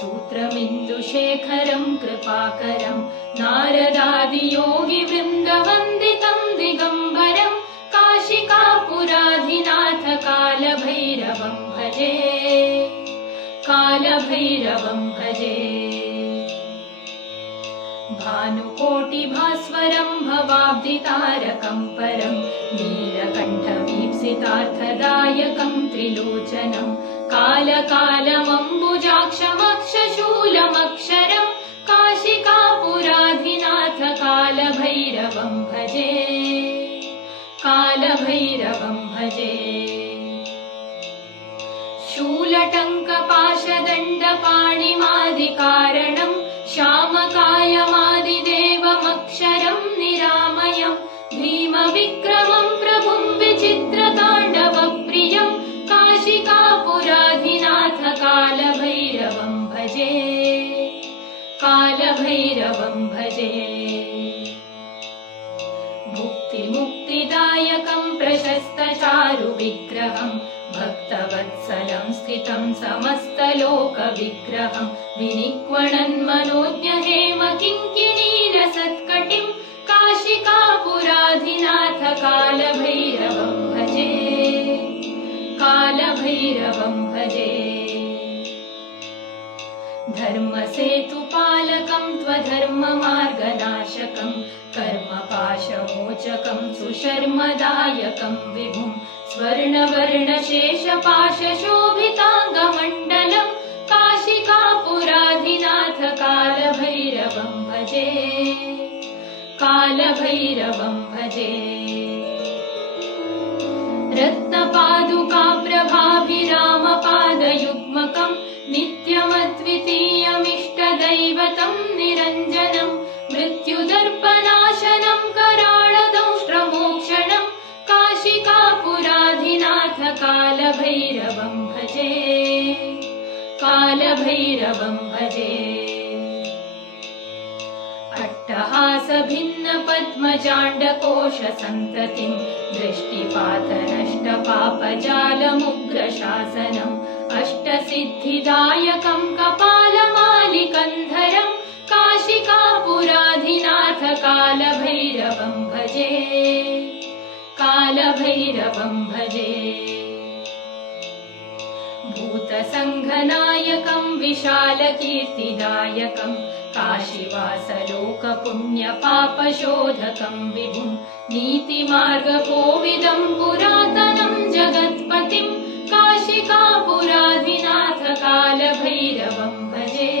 सूत्रमिन्दुशेखरं कृपाकरं नारदादियोगिवृन्दवन्दितं दिगम्बरं काशिकापुराधिनाथ कालभैरवं भजे कालभैरवं भजे। भानुकोटिभास्वरं भवाब्धितारकं परं नीलकण्ठवीप्सितार्थदायकं त्रिलोचनं कालकालमम्बुजाक्षमक्षशूलमक्षरं काशिकापुराधिनाथ कालभैरवं भजे कालभैरवं भजे। शूलटङ्कपाशदण्डपाणिमादिकारणं श्यामकायमादिदेवमक्षरं निरामयं भीमविक्रमं प्रभुं विचित्रताण्डवप्रियं काशिकापुराधिनाथ कालभैरवं भजे कालभैरवं भजे। भुक्तिमुक्तिदायकं प्रशस्तचारुविग्रहं भक्तवत्सलं स्थितं समस्तलोकविग्रहं विनिक्वणन्मनोज्ञहेमकिङ्किणीरसत्कटिं काशिकापुराधिनाथ कालभैरवं भजे कालभैरवं भजे। धर्मसेतुपालकं त्वधर्ममार्गनाशकं कर्मपाशमोचकं सुशर्मदायकं विभुं स्वर्णवर्णशेषपाशशोभिताङ्गमण्डलं काशिकापुराधिनाथ कालभैरवं भजे कालभैरवं भजे। रत्नपादुकाप्रभाभिरामपादयुग्मकं नित्यमद्वितीयमिष्टदैवतं निरञ्जनं मृत्युदर्पनाशनं कराळदंष्ट्रमोक्षणं काशिकापुराधिनाथ कालभैरवं भजे कालभैरवं भजे। अट्टहासभिन्नपद्मजाण्डकोशसन्ततिं दृष्टिपातनष्टपापजालमुग्रशासनम् अष्टसिद्धिदायकं कपालमालिकन्धरं काशिकापुराधिनाथ कालभैरवं भजे कालभैरवं भजे। भूतसङ्घनायकं विशालकीर्तिदायकं काशीवासलोकपुण्यपापशोधकं विभुं नीतिमार्गकोविदं पुरातनं जगत्पतिं काशिकापुराधिनाथ कालभैरवं भजे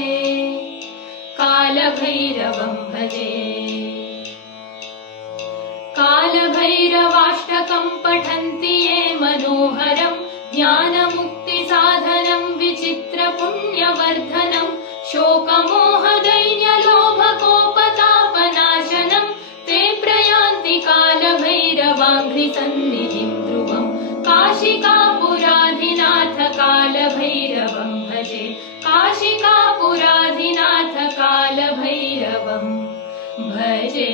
कालभैरवं भजे। कालभैरवाष्टकं पठन्ति ये मनोहरं ज्ञानमुक्तिसाधनं विचित्रपुण्यवर्धनं शोकमोहदैन्यलोभकोपतापनाशनं ते प्रयान्ति कालभैरवाङ्घ्रिसन्निधिं ध्रुवं काशिकापुराधिनाथ कालभैरवं भजे काशिकापुराधिनाथ कालभैरवं भजे।